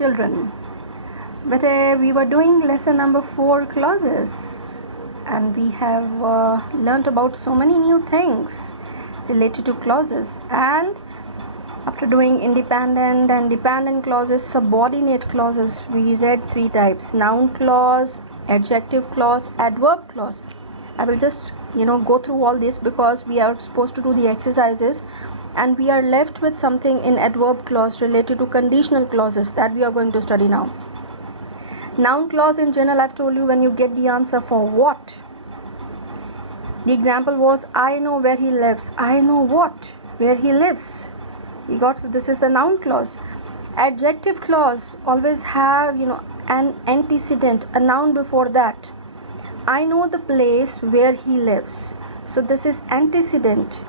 children. But we were doing lesson number 4 clauses, and we have learnt about so many new things related to clauses. And after doing independent and dependent clauses, subordinate clauses, we read 3 types: noun clause, adjective clause, adverb clause. I will just go through all this because we are supposed to do the exercises, and we are left with something in adverb clause related to conditional clauses that we are going to study now. Noun clause in general, I've told you, when you get the answer for what. The example was, I know where he lives. I know what? Where he lives. You got, this is the noun clause. Adjective clause always have an antecedent, a noun before that. I know the place where he lives. So this is antecedent,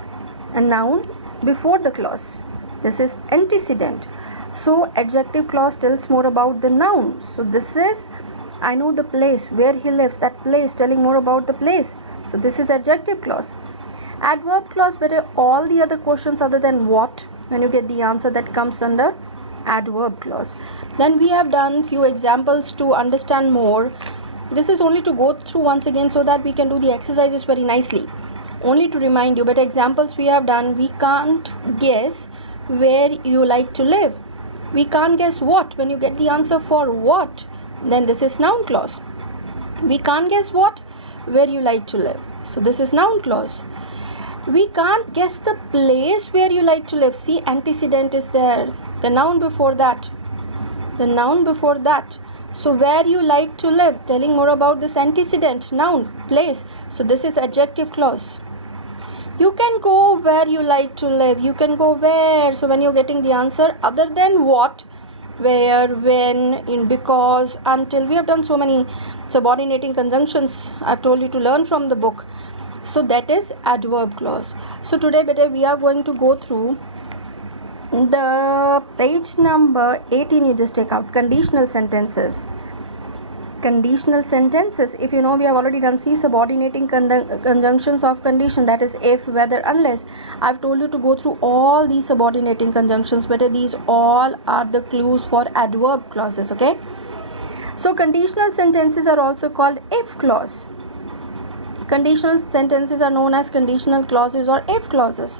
a noun before the clause. This is antecedent. So adjective clause tells more about the noun. So this is, I know the place where he lives, that place, telling more about the place. So this is adjective clause. Adverb clause, better all the other questions other than what, when you get the answer, that comes under adverb clause. Then we have done few examples to understand more. This is only to go through once again so that we can do the exercises very nicely. Only to remind you, but examples we have done. We can't guess where you like to live. We can't guess what. When you get the answer for what, then this is noun clause. We can't guess what, where you like to live. So this is noun clause. We can't guess the place where you like to live. See, antecedent is there. The noun before that. The noun before that. So where you like to live, telling more about this antecedent, noun, place. So this is adjective clause. You can go where you like to live. You can go where. So when you're getting the answer other than what, where, when, in, because, until. We have done so many subordinating conjunctions I've told you to learn from the book. So that is adverb clause. So today we are going to go through the page number 18. You just take out conditional sentences. Conditional sentences, if you know, we have already done C, subordinating conjunctions of condition, that is if, whether, unless. I've told you to go through all these subordinating conjunctions, but these all are the clues for adverb clauses. Okay, so conditional sentences are also called if clause. Conditional sentences are known as conditional clauses or if clauses.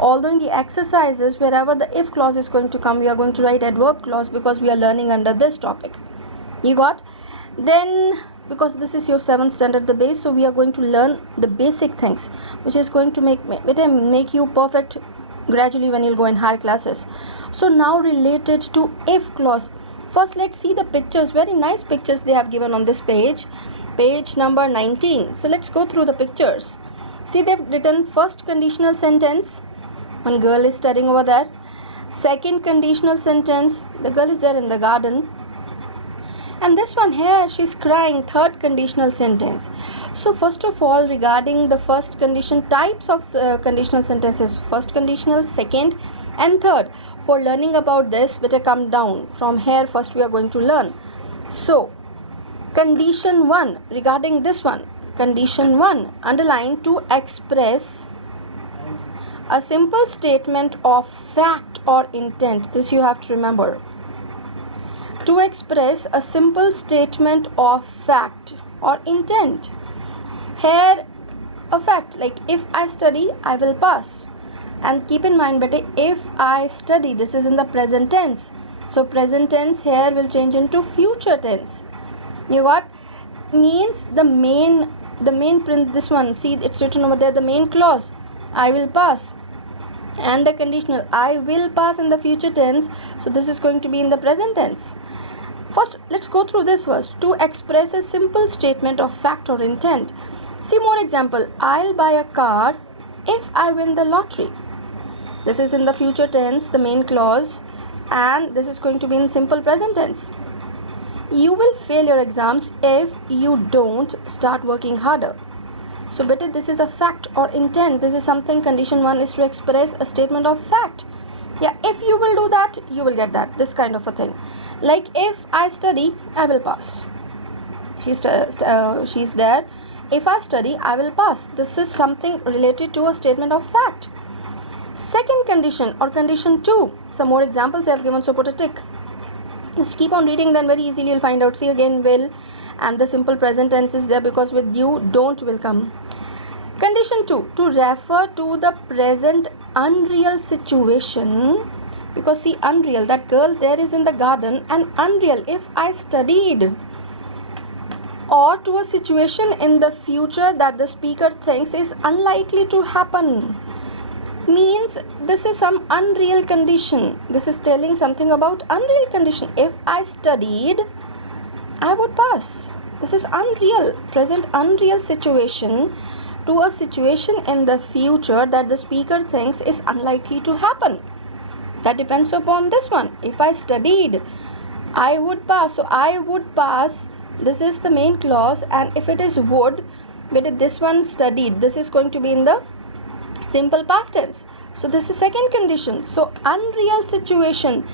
Although in the exercises, wherever the if clause is going to come, we are going to write adverb clause because we are learning under this topic. You got? Then, because this is your 7th standard, the base, so we are going to learn the basic things, which is going to make you perfect gradually when you'll go in higher classes. So now related to if clause. First, let's see the pictures. Very nice pictures they have given on this page. Page number 19. So let's go through the pictures. See, they've written first conditional sentence. One girl is studying over there. Second conditional sentence, the girl is there in the garden. And this one here, she's crying. Third conditional sentence. So first of all, regarding the first condition, types of conditional sentences, first conditional, second and third. For learning about this, better come down. From here first we are going to learn. So condition 1, regarding this one, condition 1, underline, to express a simple statement of fact or intent. This you have to remember. To express a simple statement of fact or intent. Here a fact, like if I study, I will pass. And keep in mind, but if I study, this is in the present tense. So present tense here will change into future tense. You got? Means the main print, this one, see, it's written over there, the main clause, I will pass, and the conditional, I will pass, in the future tense. So this is going to be in the present tense. First, let's go through this first. To express a simple statement of fact or intent. See more example. I'll buy a car if I win the lottery. This is in the future tense, the main clause, and this is going to be in simple present tense. You will fail your exams if you don't start working harder. So better, this is a fact or intent. This is something, condition 1 is to express a statement of fact. Yeah, if you will do that, you will get that. This kind of a thing. Like if I study, I will pass. She's there. If I study, I will pass. This is something related to a statement of fact. Second condition or condition 2. Some more examples I have given, so put a tick. Just keep on reading, then very easily you'll find out. See again, will, and the simple present tense is there because with you, don't will come. Condition 2, to refer to the present unreal situation, because see, unreal, that girl there is in the garden, and unreal, if I studied, or to a situation in the future that the speaker thinks is unlikely to happen, means this is some unreal condition. This is telling something about unreal condition. If I studied, I would pass. This is unreal, present unreal situation to a situation in the future that the speaker thinks is unlikely to happen. That depends upon this one. If I studied, I would pass. So I would pass, this is the main clause, and if it is would, but this one studied, this is going to be in the simple past tense. So this is second condition. So unreal situation,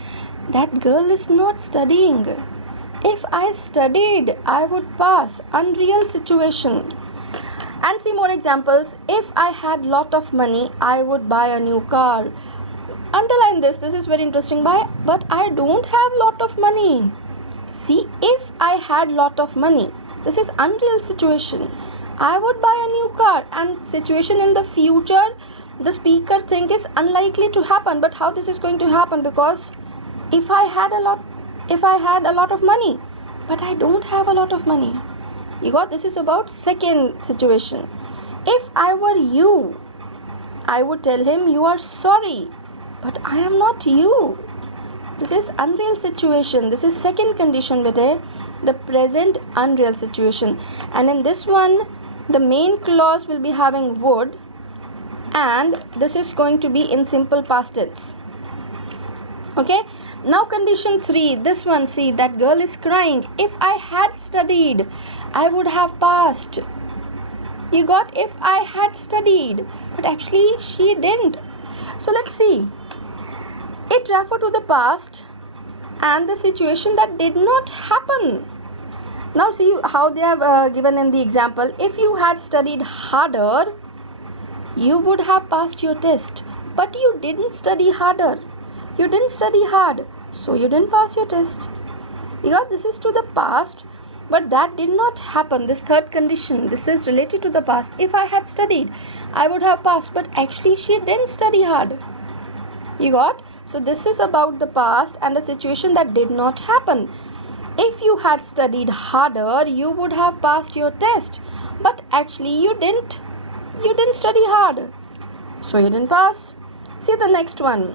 that girl is not studying. If I studied, I would pass. Unreal situation. And see more examples. If I had lot of money, I would buy a new car. Underline this. This is very interesting. But I don't have lot of money. See, if I had lot of money, this is unreal situation. I would buy a new car, and situation in the future the speaker think is unlikely to happen. But how this is going to happen? Because if I had a lot of money, but I don't have a lot of money. You got, this is about second situation. If I were you, I would tell him you are sorry, but I am not you. This is unreal situation. This is second condition with the present unreal situation. And in this one, the main clause will be having would, and this is going to be in simple past tense. Okay, now condition 3, this one, see, that girl is crying. If I had studied, I would have passed. You got, if I had studied, but actually she didn't. So let's see. It refer to the past and the situation that did not happen. Now see how they have given in the example. If you had studied harder, you would have passed your test, but you didn't study harder. You didn't study hard, so you didn't pass your test. You got, this is to the past, but that did not happen. This third condition, this is related to the past. If I had studied, I would have passed, but actually she didn't study hard. You got, so this is about the past and the situation that did not happen. If you had studied harder, you would have passed your test, but actually you didn't study hard, so you didn't pass. See the next one.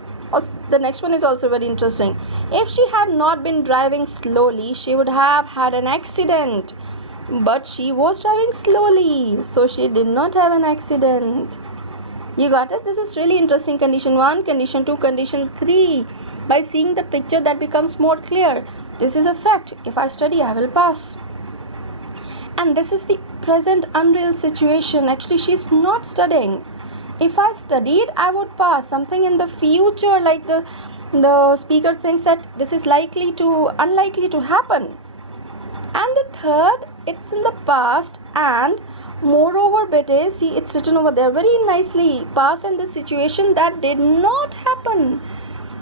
The next one is also very interesting. If she had not been driving slowly, she would have had an accident, but she was driving slowly, so she did not have an accident. You got it? This is really interesting. Condition 1, condition 2, condition 3. By seeing the picture, that becomes more clear. This is a fact. If I study, I will pass. And this is the present unreal situation. Actually, she's not studying. If I studied, I would pass. Something in the future, like the speaker thinks that this is unlikely to happen. And the third, it's in the past, and moreover bete, see, it's written over there very nicely, past and the situation that did not happen.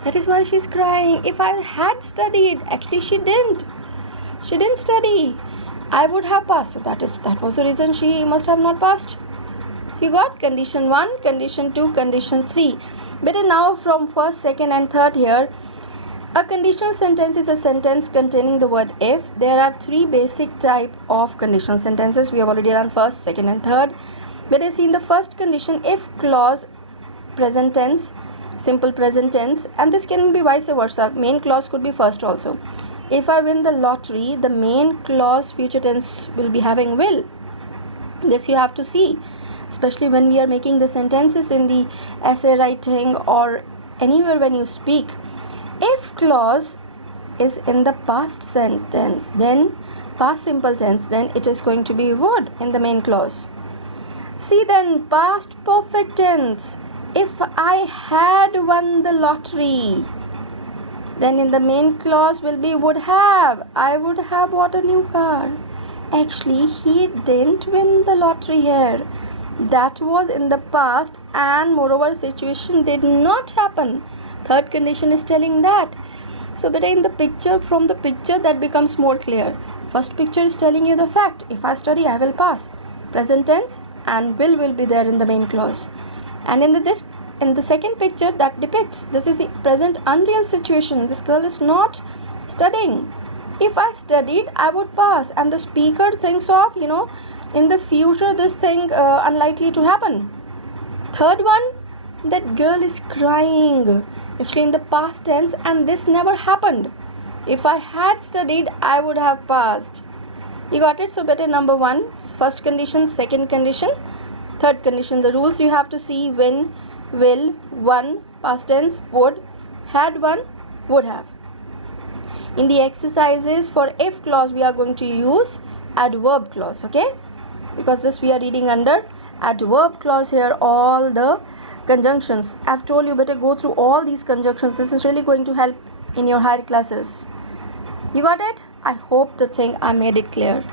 That is why she's crying. If I had studied, actually she didn't study, I would have passed. So that was the reason she must have not passed. You got condition 1, condition 2, condition 3. Better now from first, second and third here. A conditional sentence is a sentence containing the word if. There are 3 basic type of conditional sentences. We have already done first, second and third. Better see in the first condition, if clause, present tense, simple present tense, and this can be vice versa. Main clause could be first also. If I win the lottery, the main clause future tense will be having will. This you have to see, especially when we are making the sentences in the essay writing or anywhere when you speak. If clause is in the past sentence, then past simple tense, then it is going to be would in the main clause. See then, past perfect tense. If I had won the lottery, then in the main clause will be would have. I would have bought a new car. Actually, he didn't win the lottery here. That was in the past, and moreover situation did not happen. Third condition is telling that. So beta, in the picture, from the picture that becomes more clear. First picture is telling you the fact, if I study I will pass. Present tense and will be there in the main clause. And in the second picture that depicts, this is the present unreal situation. This girl is not studying. If I studied I would pass, and the speaker thinks of, in the future this thing unlikely to happen. Third one, that girl is crying, actually in the past tense, and this never happened. If I had studied I would have passed. You got it? So better number one, first condition, second condition, third condition. The rules you have to see: when, will, one, past tense, would, had one, would have. In the exercises for if clause we are going to use adverb clause, okay, because this we are reading under adverb clause here, all the conjunctions. I've told you better go through all these conjunctions. This is really going to help in your higher classes. You got it? I hope the thing I made it clear.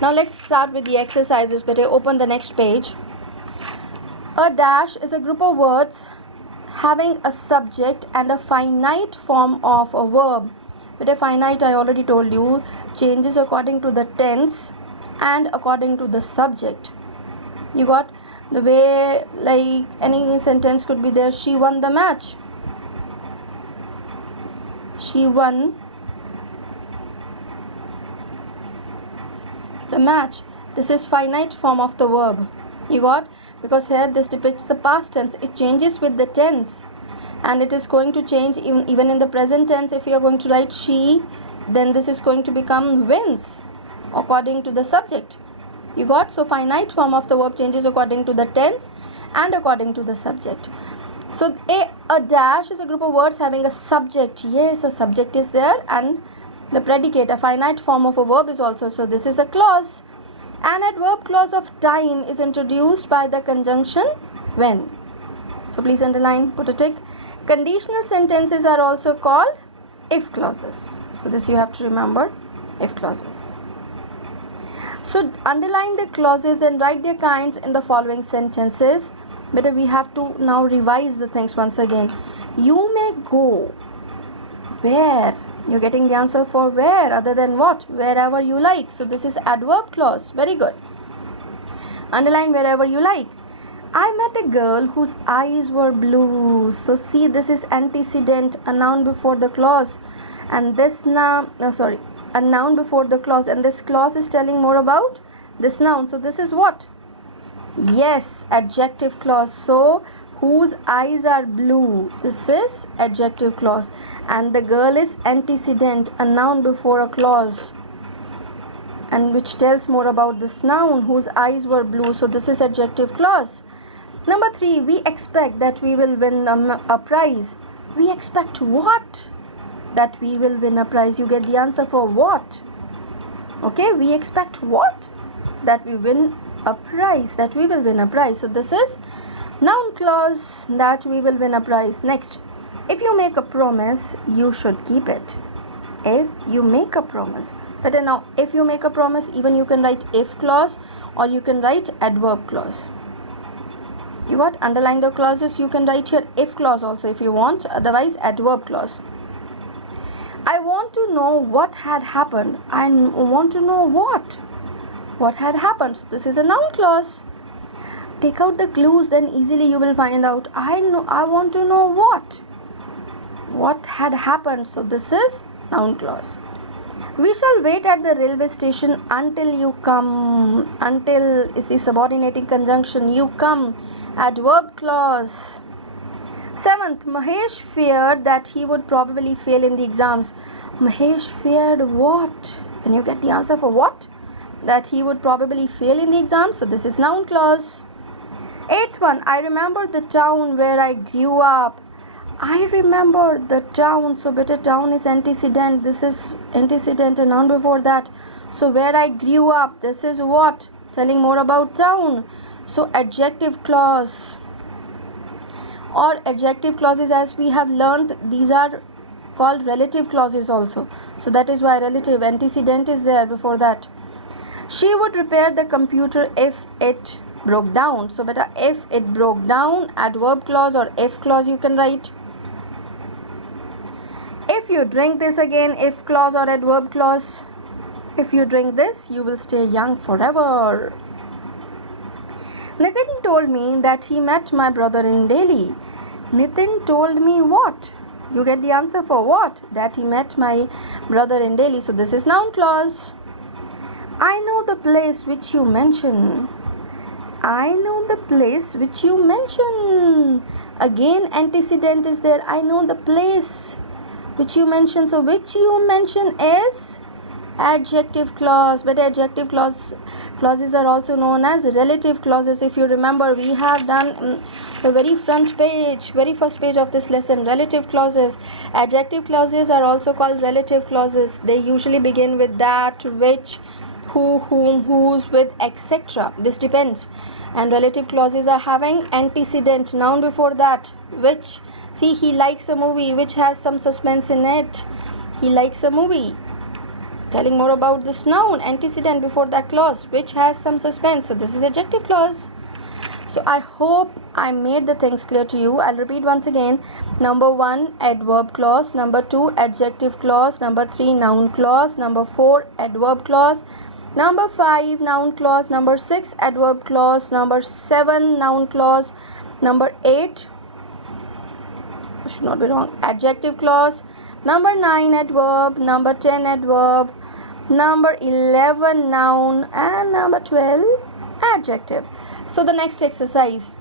Now let's start with the exercises. Better open the next page. A dash is a group of words having a subject and a finite form of a verb. But a finite, I already told you, changes according to the tense and according to the subject. You got the way, like any sentence could be there: she won the match. She won the match. This is finite form of the verb. You got? Because here this depicts the past tense. It changes with the tense, and it is going to change even in the present tense. If you are going to write she, then this is going to become wins according to the subject. You got? So finite form of the verb changes according to the tense and according to the subject. So a dash is a group of words having a subject. Yes, a subject is there, and the predicate, a finite form of a verb, is also. So this is a clause. An adverb clause of time is introduced by the conjunction when. So please underline, put a tick. Conditional sentences are also called if clauses. So this you have to remember, if clauses. So underline the clauses and write their kinds in the following sentences. But we have to now revise the things once again. You may go where. You're getting the answer for where, other than what? Wherever you like. So this is adverb clause. Very good. Underline wherever you like. I met a girl whose eyes were blue. So see, this is antecedent, a noun before the clause, and this noun, a noun before the clause, and this clause is telling more about this noun. So this is what? Yes, adjective clause. So whose eyes are blue, this is adjective clause, and the girl is antecedent, a noun before a clause, and which tells more about this noun, whose eyes were blue. So this is adjective clause. Number 3, we expect that we will win a prize. We expect what? That we will win a prize. You get the answer for what. Okay, we expect what? That we win a prize, that we will win a prize. So this is noun clause, that we will win a prize. Next, if you make a promise, you should keep it. If you make a promise. But now, if you make a promise, even you can write if clause, or you can write adverb clause. You got? Underline the clauses. You can write here if clause also if you want, otherwise adverb clause. I want to know what had happened. I want to know what had happened. So this is a noun clause. Take out the clues, then easily you will find out. I want to know what had happened. So this is noun clause. We shall wait at the railway station until you come. Until is the subordinating conjunction. You come, adverb clause. 7th, Mahesh feared that he would probably fail in the exams. Mahesh feared what? Can you get the answer for what? That he would probably fail in the exams. So this is noun clause. 8th one, I remember the town where I grew up. I remember the town. So better, town is antecedent. This is antecedent, a noun before that. So where I grew up, this is what? Telling more about town. So adjective clause. Or adjective clauses, as we have learned, these are called relative clauses also. So that is why relative, antecedent is there before that. She would repair the computer if it broke down. So better, if it broke down, adverb clause or if clause you can write. If If you drink this, again, if clause or adverb clause. If you drink this, you will stay young forever. Nitin told me that he met my brother in Delhi. Nitin told me what? You get the answer for what? That he met my brother in Delhi. So this is noun clause. I know the place which you mention. I know the place which you mention. Again, antecedent is there. I know the place which you mention. So which you mention is adjective clause. But adjective clauses are also known as relative clauses. If you remember, we have done the very front page, very first page of this lesson, relative clauses. Adjective clauses are also called relative clauses. They usually begin with that, which, who, whom, whose, with, etc. This depends. And relative clauses are having antecedent, noun before that, which. See, he likes a movie, which has some suspense in it. He likes a movie. Telling more about this noun, antecedent before that clause, which has some suspense. So this is adjective clause. So I hope I made the things clear to you. I'll repeat once again. Number 1, adverb clause. Number 2, adjective clause. Number 3, noun clause. Number 4, adverb clause. Number 5, noun clause. Number 6, adverb clause. Number 7, noun clause. Number 8, should not be wrong, adjective clause. Number 9, adverb. Number 10, adverb. Number 11, noun. And number 12, adjective. So the next exercise,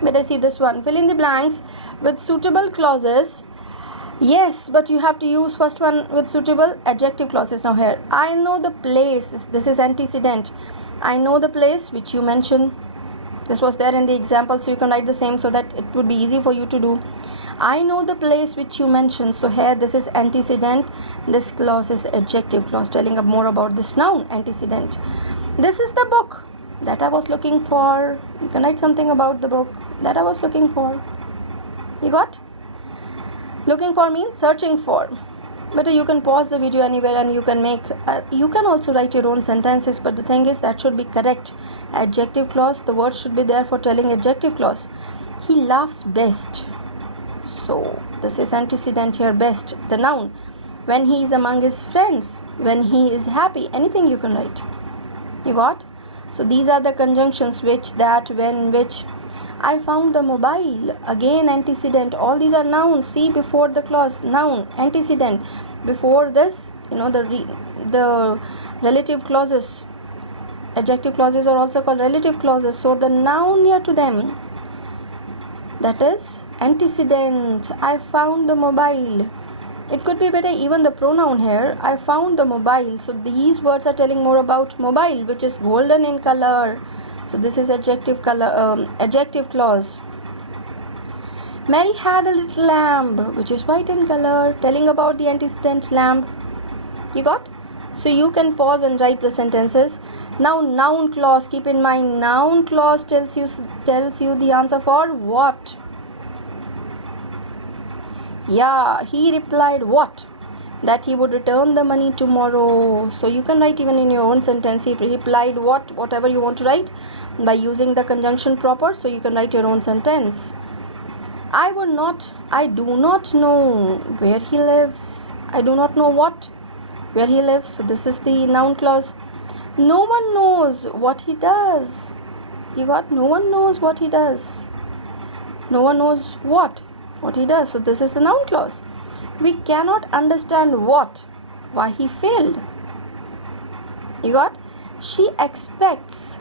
better see this one. Fill in the blanks with suitable clauses. Yes, but you have to use first one with suitable adjective clauses. Now here, I know the place. This is antecedent. I know the place which you mention. This was there in the example, so you can write the same so that it would be easy for you to do. I know the place which you mentioned. So here, this is antecedent. This clause is adjective clause, telling more about this noun, antecedent. This is the book that I was looking for. You can write something about the book that I was looking for. You got? Looking for means searching for. But you can pause the video anywhere and you can make, you can also write your own sentences, but the thing is that should be correct. Adjective clause, the word should be there for telling adjective clause. He laughs best. So this is antecedent here, best, the noun. When he is among his friends, when he is happy, anything you can write. You got? So these are the conjunctions, which, that, when, which. I found the mobile. Again, antecedent. All these are nouns. See, before the clause, noun, antecedent. Before this, the relative clauses. Adjective clauses are also called relative clauses. So the noun near to them, that is antecedent. I found the mobile. It could be better even the pronoun here. I found the mobile. So these words are telling more about mobile, which is golden in color. So this is adjective clause. Mary had a little lamb, which is white in color, telling about the antecedent lamb. You got? So you can pause and write the sentences. Now noun clause, keep in mind, noun clause tells you the answer for what. Yeah, he replied what? That he would return the money tomorrow. So you can write even in your own sentence, he replied what, whatever you want to write, by using the conjunction proper. So you can write your own sentence. I do not know where he lives. I do not know what, where he lives. So this is the noun clause. No one knows what he does. You got? No one knows what he does. No one knows what he does. So this is the noun clause. We cannot understand what, why he failed. You got? She expects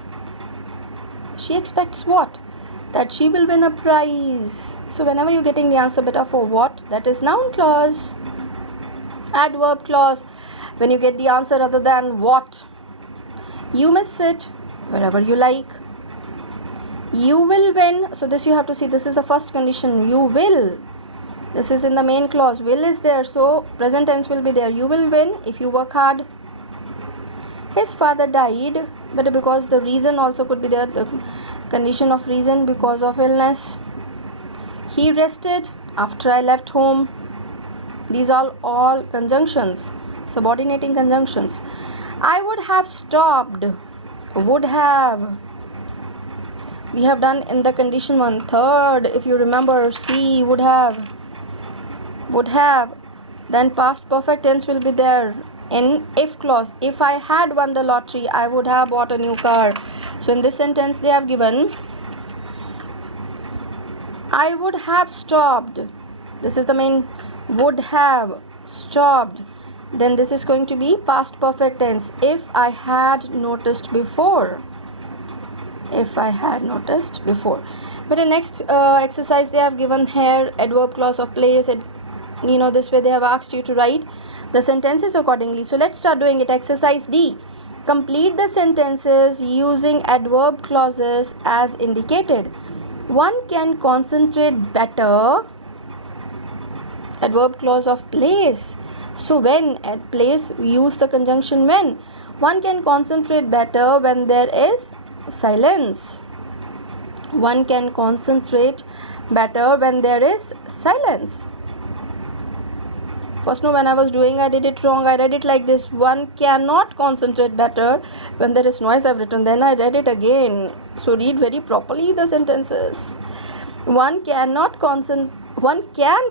what? That she will win a prize. So whenever you're getting the answer better for what, that is noun clause. Adverb clause, when you get the answer other than what. You may sit wherever you like. You will win. So this you have to see, this is the first condition. You will. This is in the main clause. Will is there, so present tense will be there. You will win if you work hard. His father died, but because the reason also could be there, the condition of reason, because of illness. He rested after I left home. These are all conjunctions, subordinating conjunctions. I would have stopped. Would have. We have done in the condition 1. Third, if you remember, C, would have. then past perfect tense will be there in if clause. If I had won the lottery, I would have bought a new car. So in this sentence they have given, I would have stopped. This is the main, would have stopped. Then this is going to be past perfect tense. If I had noticed before. If I had noticed before. But the next exercise they have given here, adverb clause of place. This way they have asked you to write the sentences accordingly. So let's start doing it. Exercise D. Complete the sentences using adverb clauses as indicated. One can concentrate better. Adverb clause of place. So when at place we use the conjunction when. One can concentrate better when there is silence. One can concentrate better when there is silence. First, when I was doing, I did it wrong. I read it like this: one cannot concentrate better when there is noise. I've written. Then I read it again. So read very properly the sentences. One can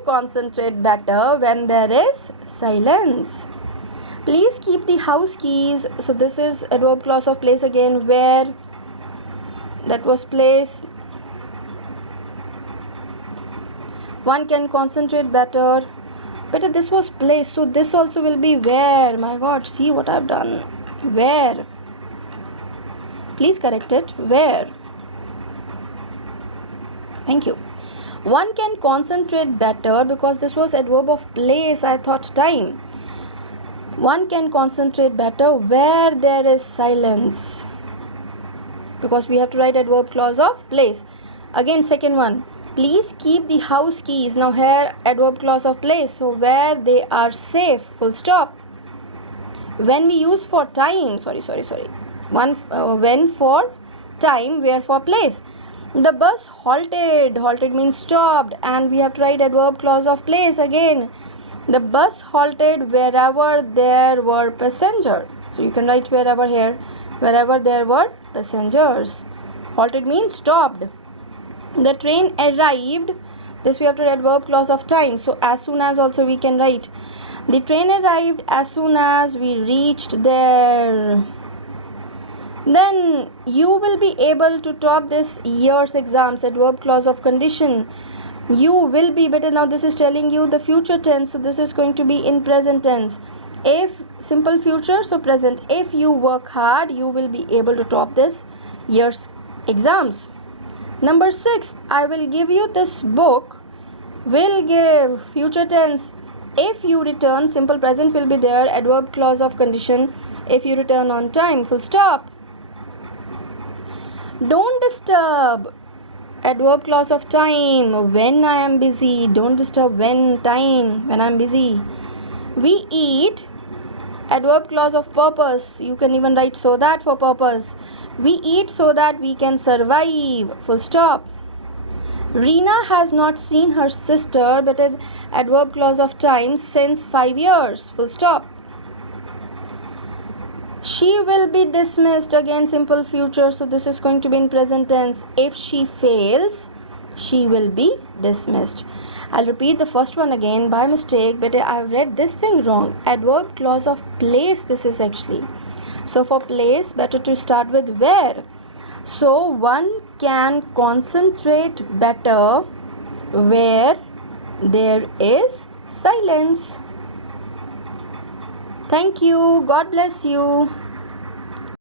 concentrate better when there is silence. Please keep the house keys. So this is adverb clause of place again. Where, that was place. One can concentrate better. But this was place, so this also will be where. My God, see what I've done. Where. Please correct it. Where. Thank you. One can concentrate better because this was adverb of place. I thought time. One can concentrate better where there is silence. Because we have to write adverb clause of place. Again, second one. Please keep the house keys. Now here adverb clause of place. So where they are safe. Full stop. When we use for time. When for time. Where for place. The bus halted. Halted means stopped. And we have to write adverb clause of place again. The bus halted wherever there were passengers. So you can write wherever here. Wherever there were passengers. Halted means stopped. The train arrived. This we have to write adverb clause of time. So as soon as also we can write. The train arrived as soon as we reached there. Then you will be able to top this year's exams. Adverb clause of condition. You will be better. Now this is telling you the future tense. So this is going to be in present tense. If simple future, so present. If you work hard, you will be able to top this year's exams. Number 6, I will give you this book. Will give, future tense. If you return, simple present will be there. Adverb clause of condition. If you return on time, full stop. Don't disturb. Adverb clause of time. When I am busy. Don't disturb when time. When I am busy. We eat. Adverb clause of purpose. You can even write so that for purpose. We eat so that we can survive. Full stop. Reena has not seen her sister, but an adverb clause of time, since 5 years. Full stop. She will be dismissed. Again, simple future. So this is going to be in present tense. If she fails, she will be dismissed. I'll repeat the first one again by mistake, but I've read this thing wrong. Adverb clause of place, this is actually. So for place, better to start with where. So one can concentrate better where there is silence. Thank you. God bless you.